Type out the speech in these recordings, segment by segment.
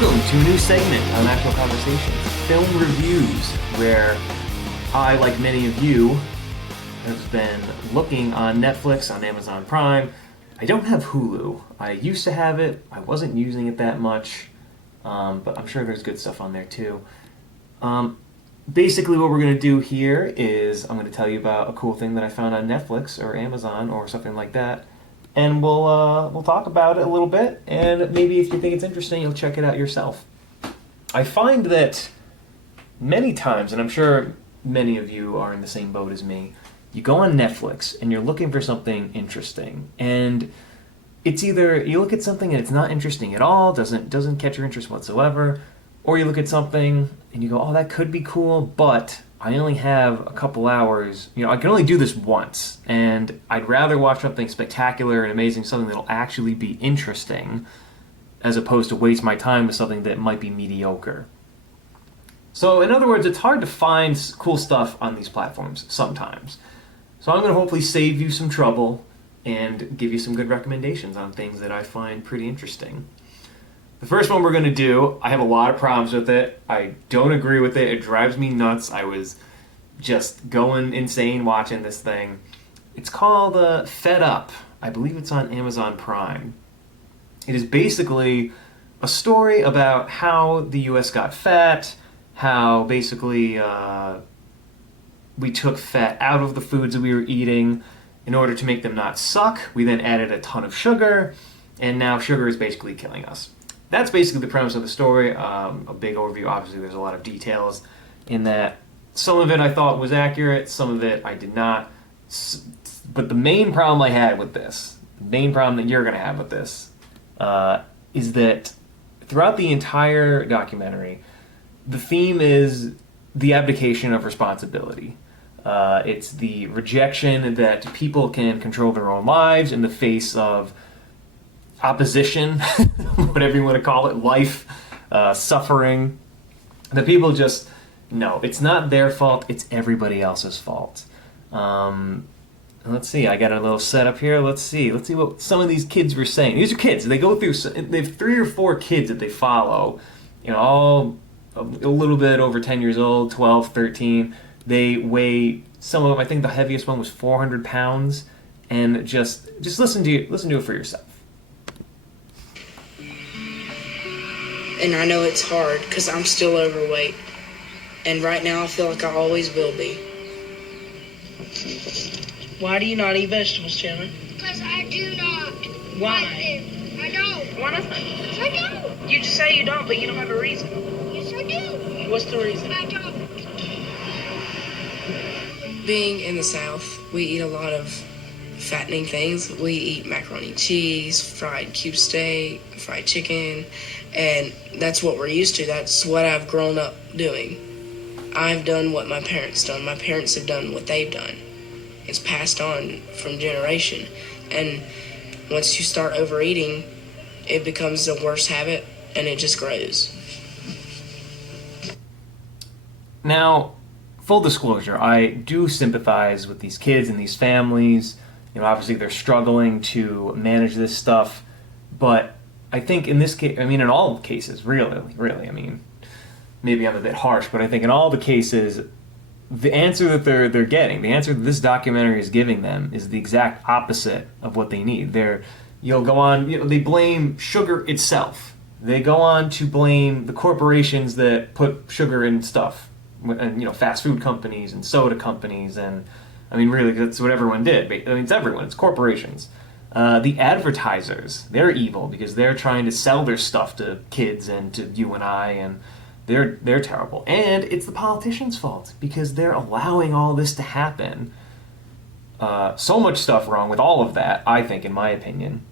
Welcome to a new segment on Actual Conversations, Film Reviews, where I, like many of you, have been looking on Netflix, on Amazon Prime. I don't have Hulu. I used to have it. I wasn't using it that much, but I'm sure there's good stuff on there too. Basically what we're going to do here is I'm going to tell you about a cool thing that I found on Netflix or Amazon or something like that. And we'll talk about it a little bit, and maybe if you think it's interesting, you'll check it out yourself. I find that many times, and I'm sure many of you are in the same boat as me, you go on Netflix and you're looking for something interesting, and it's either you look at something and it's not interesting at all, doesn't catch your interest whatsoever, or you look at something and you go, oh, that could be cool, but I only have a couple hours, I can only do this once, and I'd rather watch something spectacular and amazing, something that'll actually be interesting, as opposed to waste my time with something that might be mediocre. So, in other words, it's hard to find cool stuff on these platforms sometimes. So I'm going to hopefully save you some trouble and give you some good recommendations on things that I find pretty interesting. The first one we're going to do, I have a lot of problems with it. I don't agree with it. It drives me nuts. I was just going insane watching this thing. It's called Fed Up. I believe it's on Amazon Prime. It is basically a story about how the U.S. got fat, how basically we took fat out of the foods that we were eating in order to make them not suck. We then added a ton of sugar, and now sugar is basically killing us. That's basically the premise of the story. A big overview. Obviously, there's a lot of details in that. Some of it I thought was accurate, some of it I did not. But the main problem I had with this, the main problem that you're going to have with this, is that throughout the entire documentary, the theme is the abdication of responsibility. It's the rejection that people can control their own lives in the face of opposition, whatever you want to call it, life, suffering. The people just, no, it's not their fault, it's everybody else's fault. Let's see, I got a little setup here. Let's see what some of these kids were saying. These are kids. They go through, they have 3 or 4 kids that they follow, all a little bit over 10 years old, 12, 13. They weigh, some of them, I think the heaviest one was 400 pounds, and just listen to it for yourself. And I know it's hard because I'm still overweight. And right now I feel like I always will be. Why do you not eat vegetables, Chandler? Because I do not. Why? Like them. I don't. Why not? Yes, I do. You just say you don't, but you don't have a reason. Yes, I do. What's the reason? I don't. Being in the South, we eat a lot of fattening things. We eat macaroni and cheese, fried cube steak, fried chicken, and that's what we're used to. That's what I've grown up doing. I've done what my parents done. My parents have done what they've done. It's passed on from generation. And once you start overeating, it becomes a worse habit, and it just grows. Now, full disclosure, I do sympathize with these kids and these families. Obviously they're struggling to manage this stuff, but I think in this case, in all cases, really, maybe I'm a bit harsh, but I think in all the cases, the answer that they're getting, the answer that this documentary is giving them, is the exact opposite of what they need. They blame sugar itself. They go on to blame the corporations that put sugar in stuff, and fast food companies and soda companies, and really, that's what everyone did. It's everyone. It's corporations. The advertisers, they're evil because they're trying to sell their stuff to kids and to you and I, and they're terrible. And it's the politicians' fault because they're allowing all this to happen. So much stuff wrong with all of that, I think, in my opinion.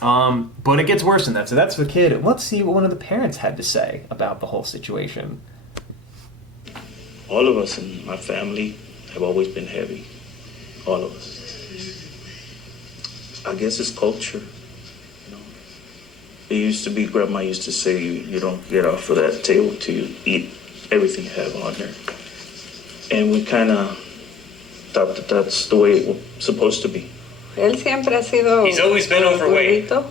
But it gets worse than that. So that's the kid. Let's see what one of the parents had to say about the whole situation. All of us in my family have always been heavy. All of us. I guess it's culture. It used to be, Grandma used to say, you don't get off of that table till you eat everything you have on there. And we kind of thought that that's the way it was supposed to be. Él siempre ha sido He's always been overweight. gordito.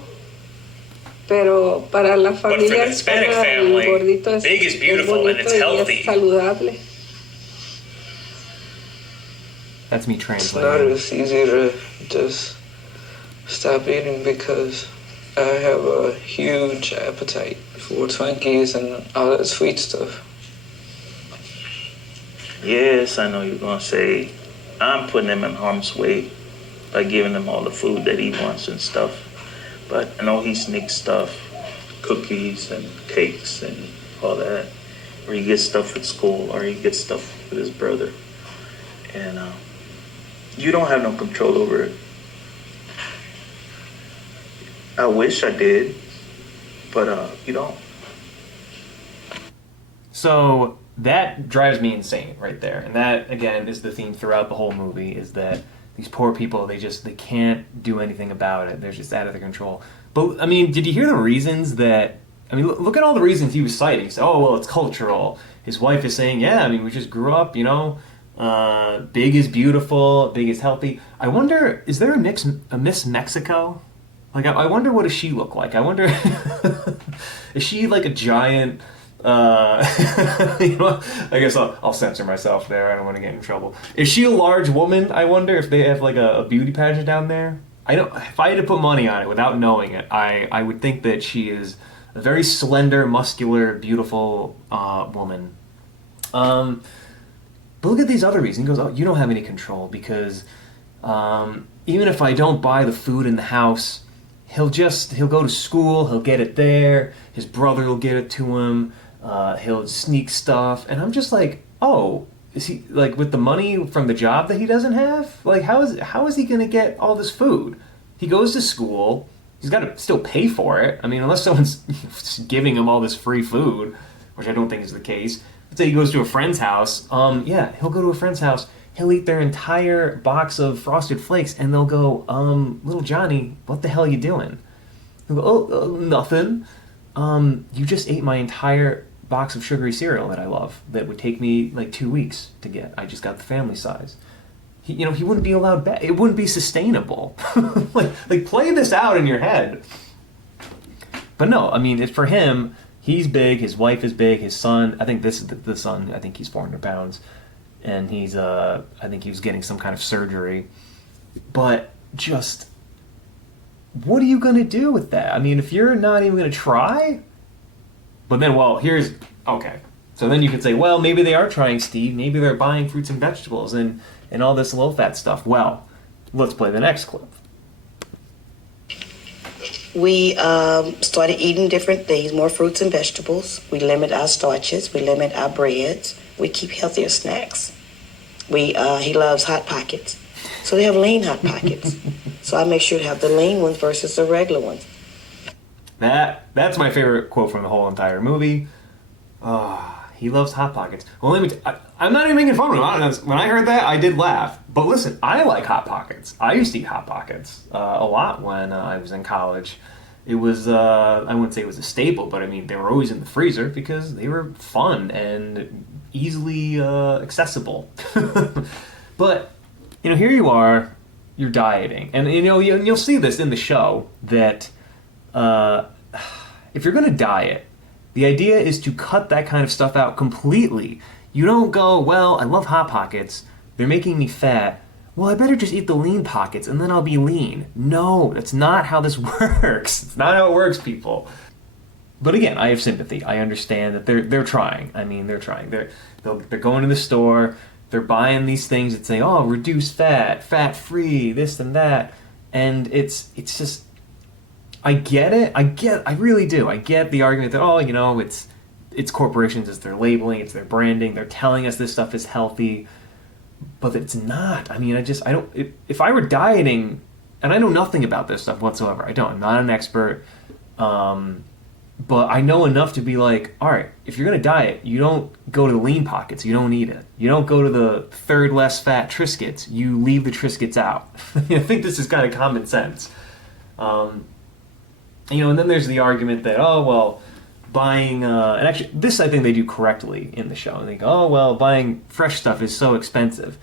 Pero para la for the familia Hispanic hispana, el family, gordito es, big is es beautiful and bonito it's y healthy. es saludable. That's me It's not translating. as easy to just stop eating because I have a huge appetite for Twinkies and all that sweet stuff. Yes, I know you're gonna say I'm putting him in harm's way by giving him all the food that he wants and stuff. But I know he sneaks stuff, cookies and cakes and all that. Or he gets stuff at school, or he gets stuff with his brother. And you don't have no control over it. I wish I did, but you don't. So that drives me insane right there. And that, again, is the theme throughout the whole movie, is that these poor people, they can't do anything about it. They're just out of their control. But, I mean, did you hear the reasons that... I mean, look at all the reasons he was citing. So, oh, well, it's cultural. His wife is saying, yeah, I mean, we just grew up, big is beautiful, big is healthy. I wonder, is there a Miss Mexico? Like, I wonder what does she look like? I wonder, is she like a giant... I guess I'll censor myself there. I don't want to get in trouble. Is she a large woman? I wonder if they have like a beauty pageant down there. If I had to put money on it without knowing it, I would think that she is a very slender, muscular, beautiful woman. But look at these other reasons. He goes, oh, you don't have any control because even if I don't buy the food in the house, he'll go to school, he'll get it there, his brother will get it to him. He'll sneak stuff, and I'm just like, oh, is he like with the money from the job that he doesn't have? Like, how is he gonna get all this food? He goes to school, he's got to still pay for it. I mean, unless someone's giving him all this free food, which I don't think is the case. Let's say he goes to a friend's house. Yeah, he'll go to a friend's house. He'll eat their entire box of Frosted Flakes, and they'll go, little Johnny, what the hell are you doing? He'll go, oh, nothing. You just ate my entire box of sugary cereal that I love that would take me like 2 weeks to get. I just got the family size. He wouldn't be allowed back. It wouldn't be sustainable. like play this out in your head. But no, I mean, for him, he's big, his wife is big, his son, I think this is the son, I think he's 400 pounds. And he's, I think he was getting some kind of surgery. But just, what are you going to do with that? I mean, if you're not even going to try... But then, okay. So then you could say, well, maybe they are trying, Steve. Maybe they're buying fruits and vegetables and all this low-fat stuff. Well, let's play the next clip. We started eating different things, more fruits and vegetables. We limit our starches. We limit our breads. We keep healthier snacks. He loves Hot Pockets. So they have lean Hot Pockets. So I make sure to have the lean ones versus the regular ones. That's my favorite quote from the whole entire movie. He loves Hot Pockets. Well, I'm not even making fun of him. When I heard that, I did laugh. But listen, I like Hot Pockets. I used to eat Hot Pockets a lot when I was in college. It was, I wouldn't say it was a staple, but I mean, they were always in the freezer because they were fun and easily accessible. But, here you are, you're dieting. And, you'll see this in the show that... if you're going to diet, the idea is to cut that kind of stuff out completely. You don't go, well, I love Hot Pockets. They're making me fat. Well, I better just eat the lean pockets and then I'll be lean. No, that's not how this works. It's not how it works, people. But again, I have sympathy. I understand that they're trying. I mean, they're trying. They're going to the store. They're buying these things that say, oh, reduce fat, fat-free, this and that. And it's just... I get it. I really do. I get the argument that, it's corporations, it's their labeling, it's their branding, they're telling us this stuff is healthy, but it's not. I mean, if I were dieting, and I know nothing about this stuff whatsoever, I'm not an expert, but I know enough to be like, all right, if you're going to diet, you don't go to the lean pockets, you don't eat it. You don't go to the third less fat Triscuits, you leave the Triscuits out. I think this is kind of common sense. And then there's the argument that, buying, and actually, this I think they do correctly in the show. And they go, buying fresh stuff is so expensive.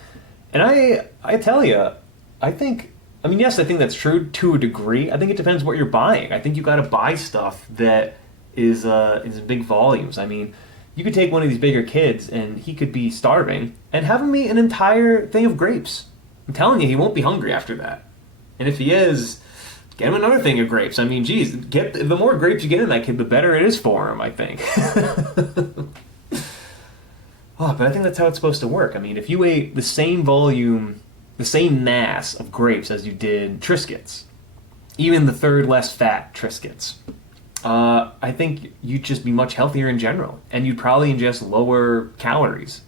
And I tell you, I think I mean, yes, I think that's true to a degree. I think it depends what you're buying. I think you got to buy stuff that is in big volumes. I mean, you could take one of these bigger kids and he could be starving and have him eat an entire thing of grapes. I'm telling you, he won't be hungry after that. And if he is, get him another thing of grapes. I mean, geez, the more grapes you get in that kid, the better it is for him, I think. Oh, but I think that's how it's supposed to work. I mean, if you ate the same volume, the same mass of grapes as you did Triscuits, even the third less fat Triscuits, I think you'd just be much healthier in general, and you'd probably ingest lower calories.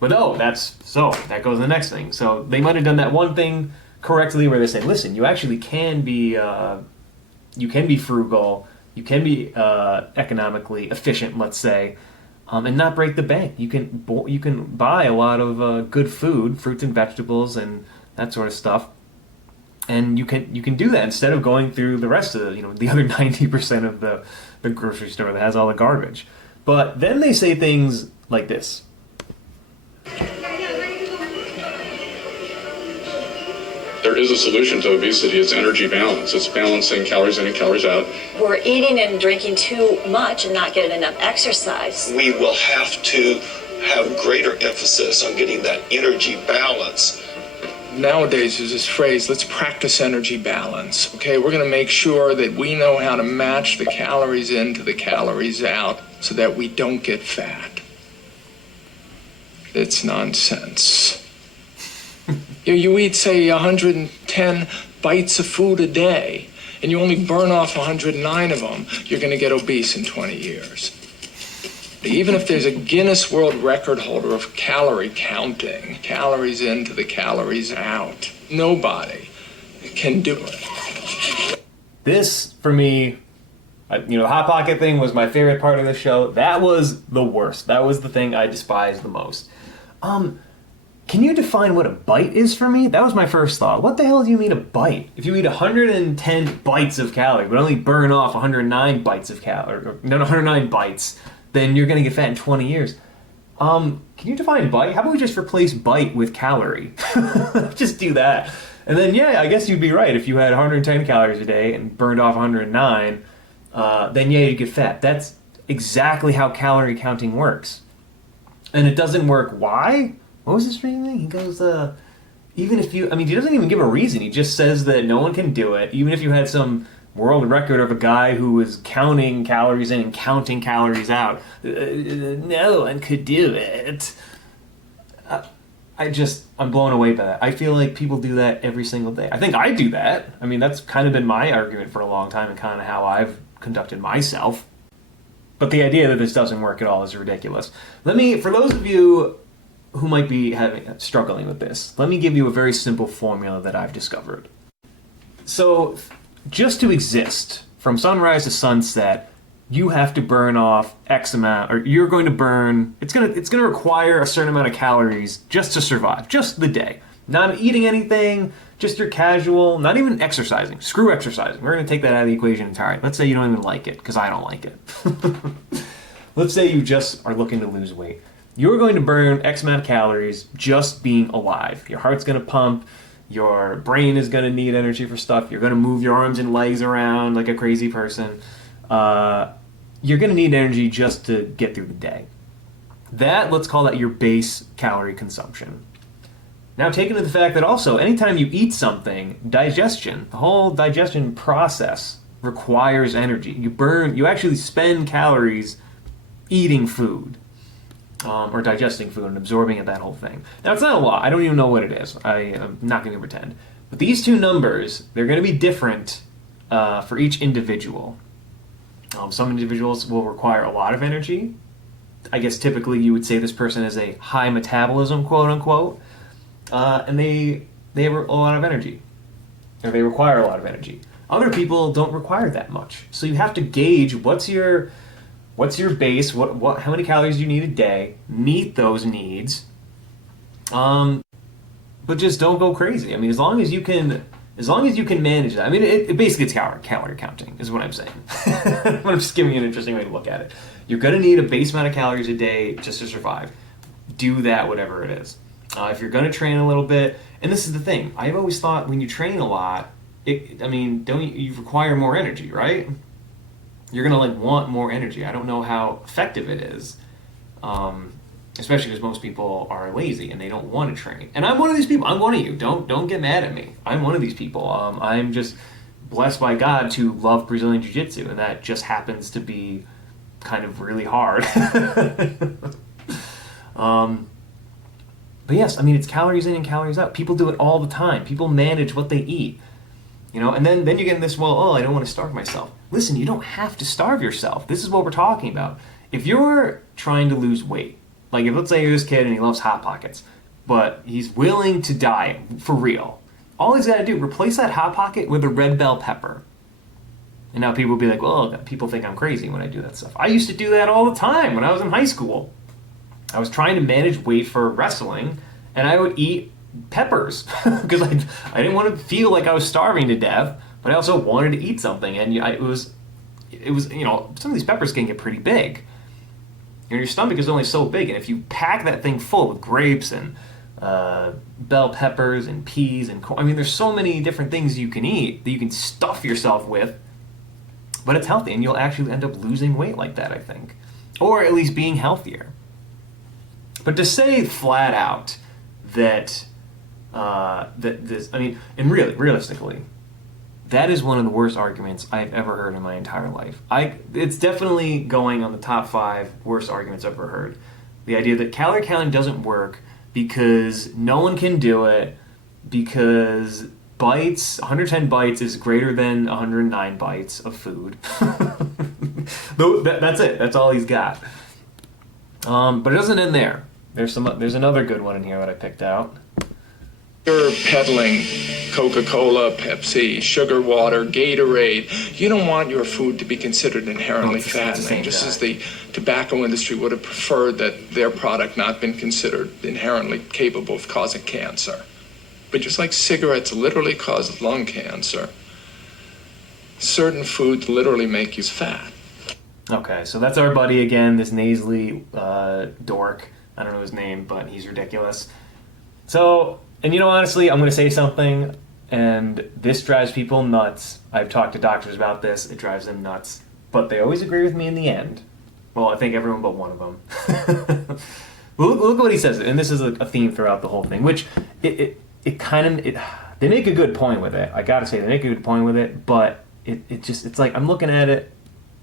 But no, that goes to the next thing. So they might have done that one thing correctly where they say, listen, you actually can be frugal, you can be economically efficient, let's say, and not break the bank. You can buy a lot of good food, fruits and vegetables and that sort of stuff, and you can do that instead of going through the rest of the other 90% of the grocery store that has all the garbage. But then they say things like this. There is a solution to obesity. It's energy balance. It's balancing calories in and calories out. We're eating and drinking too much and not getting enough exercise. We will have to have greater emphasis on getting that energy balance. Nowadays, there's this phrase, let's practice energy balance. Okay, we're going to make sure that we know how to match the calories in to the calories out so that we don't get fat. It's nonsense. You eat, say, 110 bites of food a day, and you only burn off 109 of them, you're going to get obese in 20 years. Even if there's a Guinness World Record holder of calorie counting, calories in to the calories out, nobody can do it. This, for me, the Hot Pocket thing was my favorite part of the show. That was the worst. That was the thing I despised the most. Can you define what a bite is for me? That was my first thought. What the hell do you mean a bite? If you eat 110 bites of calories, but only burn off 109 bites of calories, or 109 bites, then you're going to get fat in 20 years. Can you define bite? How about we just replace bite with calorie? Just do that. And then, yeah, I guess you'd be right. If you had 110 calories a day and burned off 109, then yeah, you'd get fat. That's exactly how calorie counting works. And it doesn't work. Why? What was his thing? He goes, even if you, he doesn't even give a reason. He just says that no one can do it. Even if you had some world record of a guy who was counting calories in and counting calories out, no one could do it. I'm blown away by that. I feel like people do that every single day. I think I do that. That's kind of been my argument for a long time and kind of how I've conducted myself. But the idea that this doesn't work at all is ridiculous. For those of you who might be struggling with this, let me give you a very simple formula that I've discovered. So, just to exist, from sunrise to sunset, you have to burn off X amount, or you're going to burn, it's going to require a certain amount of calories just to survive, just the day. Not eating anything, just your casual, not even exercising. Screw exercising. We're going to take that out of the equation entirely. Let's say you don't even like it, because I don't like it. Let's say you just are looking to lose weight. You're going to burn X amount of calories just being alive. Your heart's going to pump. Your brain is going to need energy for stuff. You're going to move your arms and legs around like a crazy person. You're going to need energy just to get through the day. Let's call that your base calorie consumption. Now, take into the fact that also, anytime you eat something, digestion, the whole digestion process requires energy. You actually spend calories eating food. Or digesting food and absorbing it, that whole thing. Now, it's not a lot. I don't even know what it is. I'm not going to pretend. But these two numbers, they're going to be different for each individual. Some individuals will require a lot of energy. I guess typically you would say this person has a high metabolism, quote unquote, and they have a lot of energy, or they require a lot of energy. Other people don't require that much. So you have to gauge what's your base, how many calories do you need a day, meet those needs, but just don't go crazy. As long as you can manage that. It basically it's calorie counting is what I'm saying. I'm just giving you an interesting way to look at it. You're going to need a base amount of calories a day just to survive. Do that, whatever it is. If you're going to train a little bit, And this is the thing. I've always thought when you train a lot, don't you require more energy, right? You're gonna like want more energy. I don't know how effective it is, especially because most people are lazy and they don't want to train. And I'm one of these people. I'm one of you. Don't get mad at me. I'm one of these people. I'm just blessed by God to love Brazilian Jiu-Jitsu, and that just happens to be kind of really hard. But yes, I mean, it's calories in and calories out. People do it all the time. People manage what they eat. And then you get in this, I don't want to starve myself. Listen, you don't have to starve yourself. This is what we're talking about. If you're trying to lose weight, like if let's say you're this kid and he loves Hot Pockets, but he's willing to diet for real, all he's got to do, replace that Hot Pocket with a red bell pepper. And now people will be like, well, people think I'm crazy when I do that stuff. I used to do that all the time when I was in high school. I was trying to manage weight for wrestling, and I would eat peppers because I didn't want to feel like I was starving to death, but I also wanted to eat something. And it was some of these peppers can get pretty big. Your stomach is only so big, and if you pack that thing full with grapes and bell peppers and peas and corn, I mean, there's so many different things you can eat that you can stuff yourself with, but it's healthy, and you'll actually end up losing weight like that, I think, or at least being healthier. But to say flat out that realistically, that is one of the worst arguments I've ever heard in my entire life. It's definitely going on the top 5 worst arguments I've ever heard. The idea that calorie counting doesn't work because no one can do it, because 110 bites is greater than 109 bites of food. That's it. That's all he's got. But it doesn't end there. There's another good one in here that I picked out. You're peddling Coca-Cola, Pepsi, sugar water, Gatorade. You don't want your food to be considered inherently fattening, just as the tobacco industry would have preferred that their product not been considered inherently capable of causing cancer. But just like cigarettes literally cause lung cancer, certain foods literally make you fat. Okay, so that's our buddy again, this nasally dork. I don't know his name, but he's ridiculous. So, and honestly, I'm going to say something, and this drives people nuts. I've talked to doctors about this. It drives them nuts. But they always agree with me in the end. Well, I think everyone but one of them. Look at what he says, and this is a theme throughout the whole thing, which they make a good point with it. I got to say, they make a good point with it, but it's like I'm looking at it,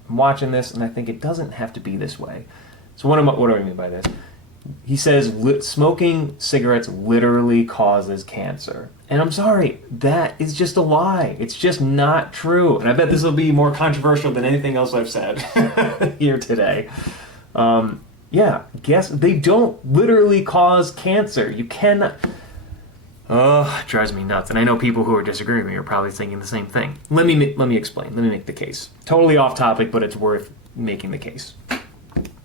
I'm watching this, and I think it doesn't have to be this way. So what do I mean by this? He says smoking cigarettes literally causes cancer. And I'm sorry, that is just a lie. It's just not true. And I bet this will be more controversial than anything else I've said here today. Guess they don't literally cause cancer. You cannot... Oh, it drives me nuts. And I know people who are disagreeing with me are probably thinking the same thing. Let me explain. Let me make the case. Totally off topic, but it's worth making the case.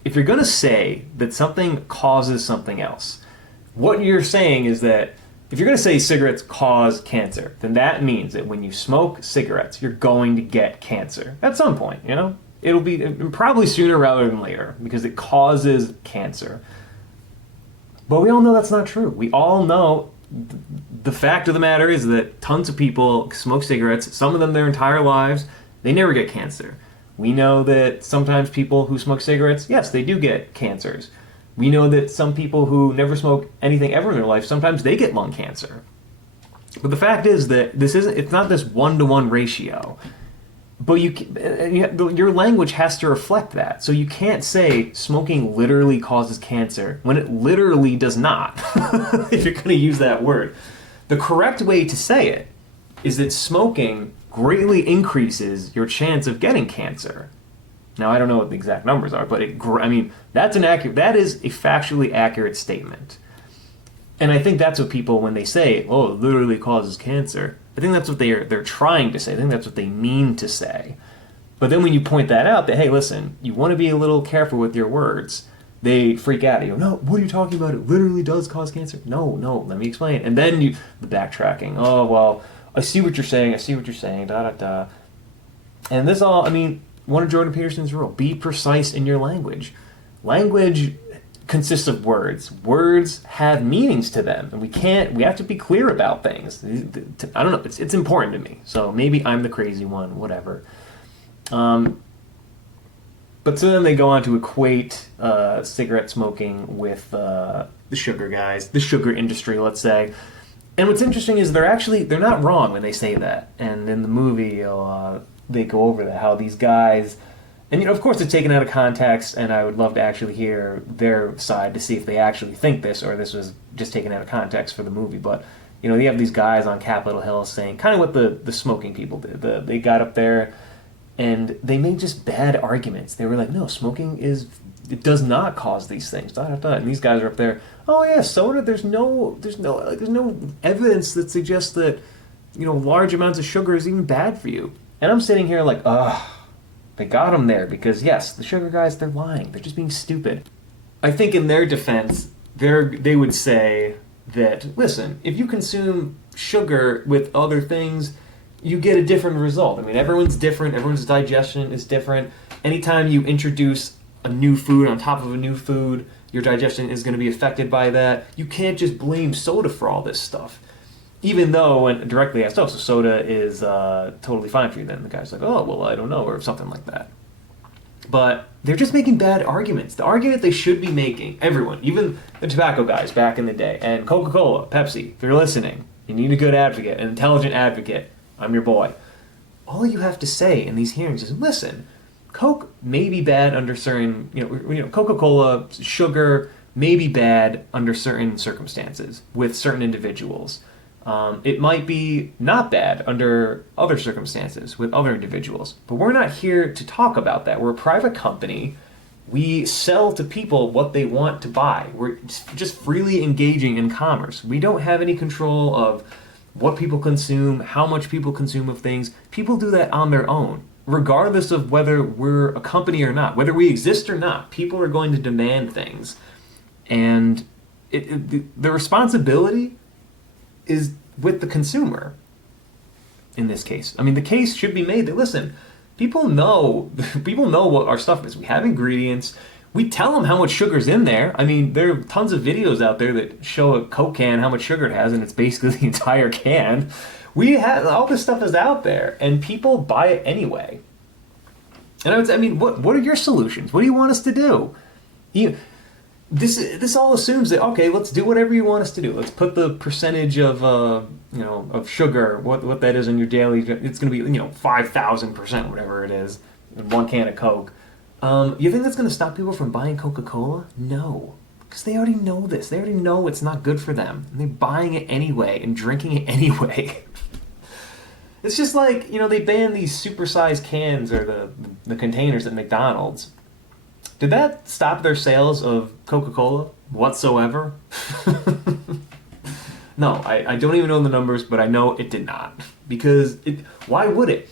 If you're going to say that something causes something else, what you're saying is that if you're going to say cigarettes cause cancer, then that means that when you smoke cigarettes, you're going to get cancer at some point, It'll be probably sooner rather than later because it causes cancer. But we all know that's not true. We all know the fact of the matter is that tons of people smoke cigarettes, some of them their entire lives, they never get cancer. We know that sometimes people who smoke cigarettes, yes, they do get cancers. We know that some people who never smoke anything ever in their life, sometimes they get lung cancer. But the fact is that it's not this 1-to-1 ratio. But your language has to reflect that. So you can't say smoking literally causes cancer when it literally does not, if you're going to use that word. The correct way to say it is that smoking greatly increases your chance of getting cancer. Now, I don't know what the exact numbers are, but that is a factually accurate statement. And I think that's what people, when they say, it literally causes cancer, I think that's what they're trying to say. I think that's what they mean to say. But then when you point that out, that, hey, listen, you want to be a little careful with your words, they freak out at you. No, what are you talking about? It literally does cause cancer. No, let me explain. And then the backtracking. Oh, well, I see what you're saying, da-da-da. And this all, one of Jordan Peterson's rule, be precise in your language. Language consists of words. Words have meanings to them, and we have to be clear about things. I don't know, it's important to me. So maybe I'm the crazy one, whatever. But so then they go on to equate cigarette smoking with the sugar guys, the sugar industry, let's say. And what's interesting is they're not wrong when they say that. And in the movie, they go over that, how these guys, and of course it's taken out of context, and I would love to actually hear their side to see if they actually think this, or this was just taken out of context for the movie. But they have these guys on Capitol Hill saying kind of what the smoking people did. They got up there and they made just bad arguments. They were like, no, smoking it does not cause these things. Da, da, da. And these guys are up there, oh yeah, soda, there's no evidence that suggests that, large amounts of sugar is even bad for you. And I'm sitting here like, they got them there because yes, the sugar guys, they're lying. They're just being stupid. I think in their defense, they would say that, listen, if you consume sugar with other things, you get a different result. I mean, everyone's different. Everyone's digestion is different. Anytime you introduce a new food on top of a new food, your digestion is going to be affected by that. You can't just blame soda for all this stuff. Even though, when directly asked, so soda is totally fine for you, then the guy's like, oh, well, I don't know, or something like that. But they're just making bad arguments. The argument they should be making, everyone, even the tobacco guys back in the day, and Coca-Cola, Pepsi, if you're listening, you need a good advocate, an intelligent advocate. I'm your boy. All you have to say in these hearings is, listen, Coke may be bad under certain, Coca-Cola, sugar may be bad under certain circumstances with certain individuals. It might be not bad under other circumstances with other individuals. But we're not here to talk about that. We're a private company. We sell to people what they want to buy. We're just freely engaging in commerce. We don't have any control of what people consume, how much people consume of things. People do that on their own. Regardless of whether we're a company or not, whether we exist or not, people are going to demand things. And the responsibility is with the consumer in this case. I mean, the case should be made that, listen, people know what our stuff is. We have ingredients. We tell them how much sugar's in there. I mean, there are tons of videos out there that show a Coke can how much sugar it has, and it's basically the entire can. All this stuff is out there, and people buy it anyway. And what are your solutions? What do you want us to do? This all assumes that, okay, let's do whatever you want us to do. Let's put the percentage of of sugar, what that is in your daily. It's going to be 5,000%, whatever it is, in one can of Coke. You think that's going to stop people from buying Coca-Cola? No, because they already know this. They already know it's not good for them, and they're buying it anyway and drinking it anyway. It's just like, they banned these supersized cans or the containers at McDonald's. Did that stop their sales of Coca-Cola whatsoever? No, I don't even know the numbers, but I know it did not. Because why would it?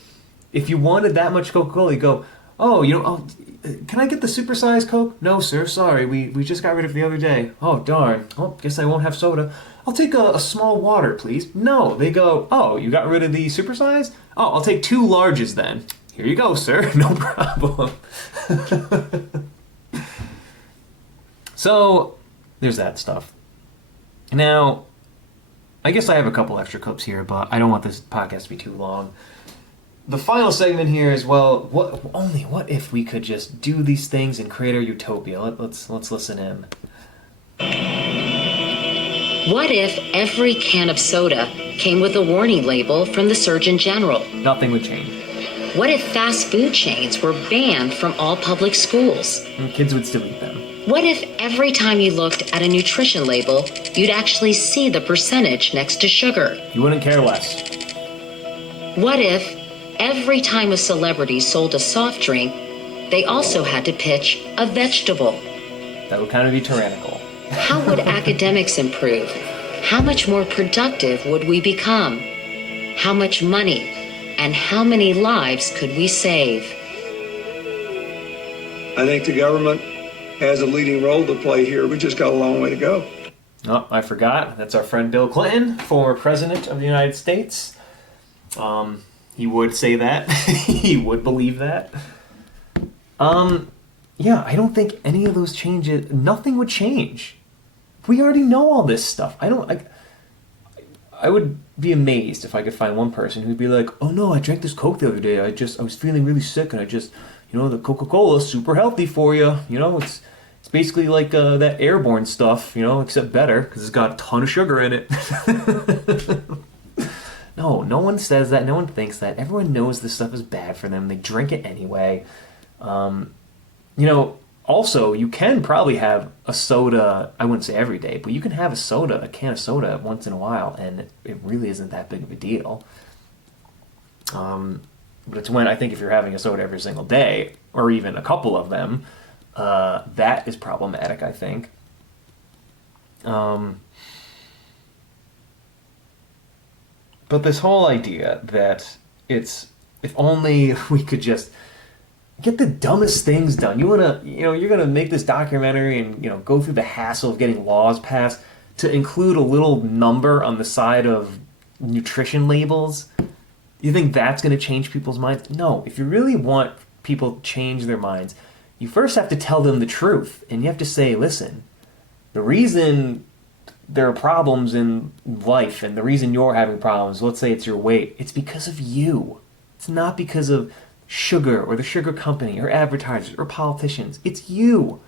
If you wanted that much Coca-Cola, you go, can I get the supersized Coke? No, sir, sorry, we just got rid of it the other day. Oh, darn. Oh, guess I won't have soda. I'll take a small water, please. No, they go, oh, you got rid of the supersize? Oh, I'll take 2 larges then. Here you go, sir. No problem. So, there's that stuff. Now, I guess I have a couple extra clips here, but I don't want this podcast to be too long. The final segment here is, well, what if we could just do these things and create our utopia? Let's listen in. What if every can of soda came with a warning label from the Surgeon General? Nothing would change. What if fast food chains were banned from all public schools? And kids would still eat them. What if every time you looked at a nutrition label, you'd actually see the percentage next to sugar? You wouldn't care less. What if every time a celebrity sold a soft drink, they also had to pitch a vegetable? That would kind of be tyrannical. How would academics improve? How much more productive would we become? How much money and how many lives could we save? I think the government has a leading role to play here. We just got a long way to go. Oh, I forgot. That's our friend Bill Clinton, former president of the United States. He would say that. He would believe that. yeah, I don't think any of those changes, nothing would change. We already know all this stuff. I would be amazed if I could find one person who'd be like, oh no, I drank this Coke the other day. I was feeling really sick, and the Coca-Cola's super healthy for you. It's basically like that airborne stuff, except better because it's got a ton of sugar in it. No one says that. No one thinks that. Everyone knows this stuff is bad for them. They drink it anyway. Also, you can probably have a soda, I wouldn't say every day, but you can have a can of soda once in a while, and it really isn't that big of a deal. But it's when, I think if you're having a soda every single day, or even a couple of them, that is problematic, I think. But this whole idea that if only we could just get the dumbest things done. You're gonna make this documentary and go through the hassle of getting laws passed to include a little number on the side of nutrition labels. You think that's gonna change people's minds? No. If you really want people to change their minds, you first have to tell them the truth, and you have to say, listen, the reason there are problems in life and the reason you're having problems, let's say it's your weight, it's because of you. It's not because of sugar or the sugar company or advertisers or politicians. It's you.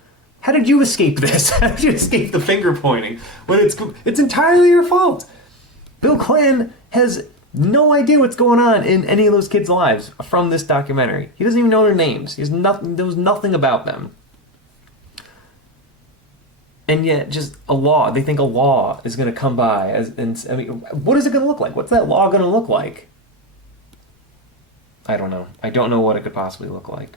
How did you escape this? How did you escape the finger pointing when it's entirely your fault? Bill Clinton has no idea what's going on in any of those kids' lives from this documentary. He doesn't even know their names. He knows nothing about them. And yet, just a law. They think a law is going to come by. What is it going to look like? What's that law going to look like? I don't know. I don't know what it could possibly look like.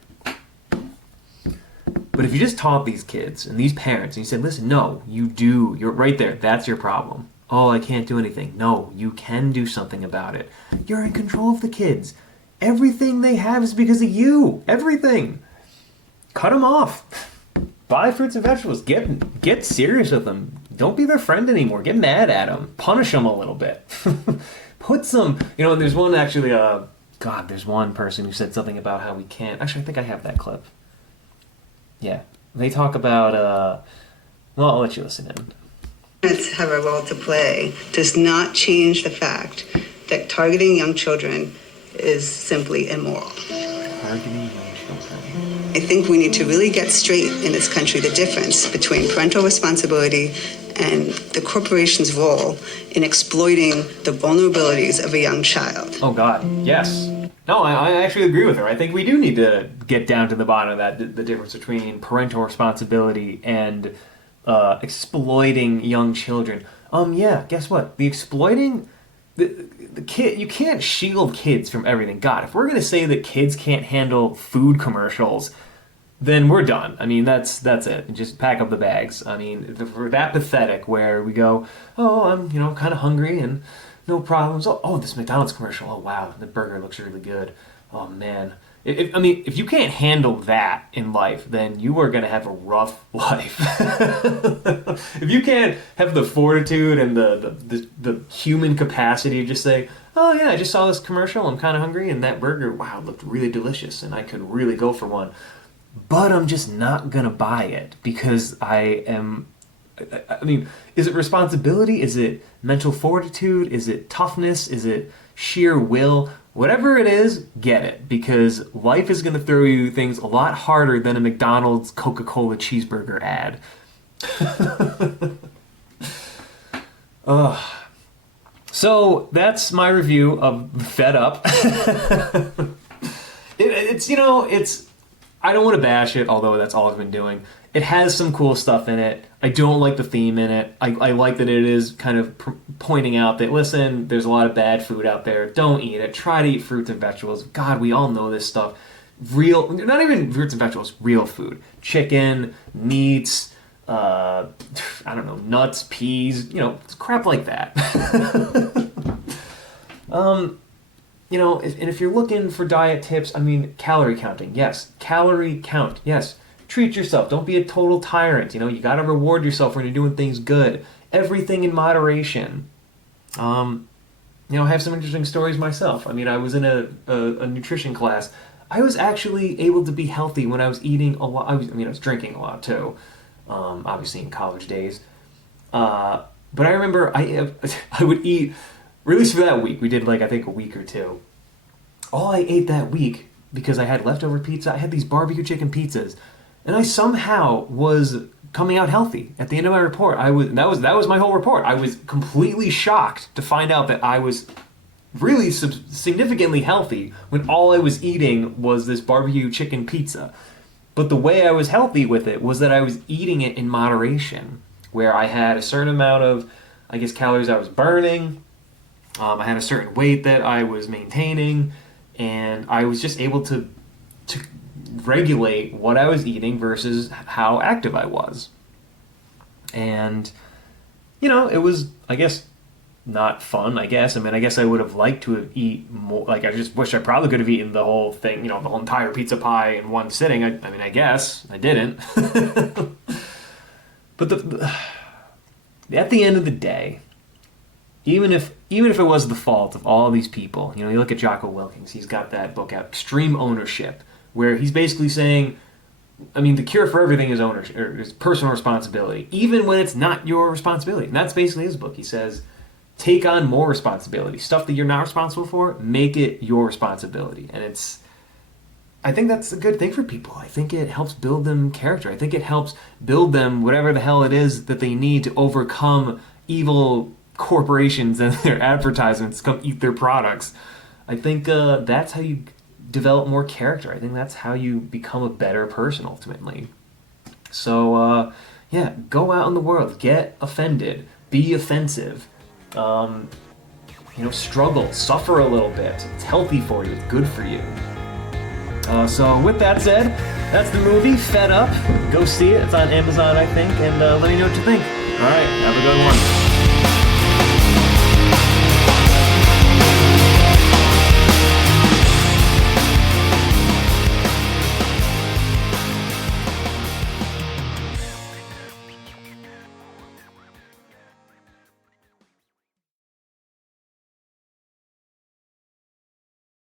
But if you just taught these kids and these parents and you said, listen, no, you do. You're right there. That's your problem. Oh, I can't do anything. No, you can do something about it. You're in control of the kids. Everything they have is because of you. Everything. Cut them off. Buy fruits and vegetables. Get serious with them. Don't be their friend anymore. Get mad at them. Punish them a little bit. Put some... there's one actually... there's one person who said something about how we can't... Actually, I think I have that clip. Yeah. They talk about... I'll let you listen in. Parents have a role to play does not change the fact that targeting young children is simply immoral. Targeting young children. I think we need to really get straight in this country the difference between parental responsibility and the corporation's role in exploiting the vulnerabilities of a young child. Oh, God. Yes. No, I actually agree with her. I think we do need to get down to the bottom of that, the difference between parental responsibility and exploiting young children. Yeah, guess what? The exploiting... The kid, you can't shield kids from everything. God, if we're going to say that kids can't handle food commercials, then we're done. I mean, that's it. Just pack up the bags. I mean, if we're that pathetic where we go, oh, I'm, kind of hungry and no problems. Oh, this McDonald's commercial. Oh, wow, the burger looks really good. Oh, man. If you can't handle that in life, then you are going to have a rough life. If you can't have the fortitude and the human capacity to just say, oh yeah, I just saw this commercial, I'm kind of hungry, and that burger, wow, looked really delicious, and I could really go for one. But I'm just not going to buy it because is it responsibility? Is it mental fortitude? Is it toughness? Is it sheer will? Whatever it is, get it, because life is going to throw you things a lot harder than a McDonald's Coca-Cola cheeseburger ad. So that's my review of Fed Up. I don't want to bash it, although that's all I've been doing. It has some cool stuff in it. I don't like the theme in it. I like that it is kind of pointing out that, listen, there's a lot of bad food out there. Don't eat it. Try to eat fruits and vegetables. God, we all know this stuff. Not even fruits and vegetables, real food. Chicken, meats, nuts, peas, crap like that. If you're looking for diet tips, calorie counting, yes. Calorie count, yes. Treat yourself. Don't be a total tyrant. You got to reward yourself when you're doing things good. Everything in moderation. I have some interesting stories myself. I was in a nutrition class. I was actually able to be healthy when I was eating a lot. I was drinking a lot too, obviously in college days. But I remember I would eat, or at least for that week, we did like I think a week or two. All I ate that week, because I had leftover pizza, I had these barbecue chicken pizzas, and I somehow was coming out healthy. At the end of my report, that was my whole report. I was completely shocked to find out that I was really significantly healthy when all I was eating was this barbecue chicken pizza. But the way I was healthy with it was that I was eating it in moderation, where I had a certain amount of, I guess, calories I was burning. I had a certain weight that I was maintaining, and I was just able to regulate what I was eating versus how active I was. And, it was, I guess, not fun, I guess. I mean, I guess I would have liked to have eaten more. Like, I just wish I probably could have eaten the whole thing, the whole entire pizza pie in one sitting. I mean, I guess I didn't. But at the end of the day, even if it was the fault of all these people, you look at Jocko Wilkins, he's got that book out, Extreme Ownership, where he's basically saying, the cure for everything is ownership, or is personal responsibility, even when it's not your responsibility. And that's basically his book. He says, take on more responsibility. Stuff that you're not responsible for, make it your responsibility. And I think that's a good thing for people. I think it helps build them character. I think it helps build them whatever the hell it is that they need to overcome evil corporations and their advertisements come eat their products. I think that's how you develop more character. I think that's how you become a better person ultimately. So go out in the world, get offended, be offensive, struggle, suffer a little bit. It's healthy for you, it's good for you. So with that said, that's the movie, Fed Up. Go see it, it's on Amazon I think, and let me know what you think. Alright, have a good one.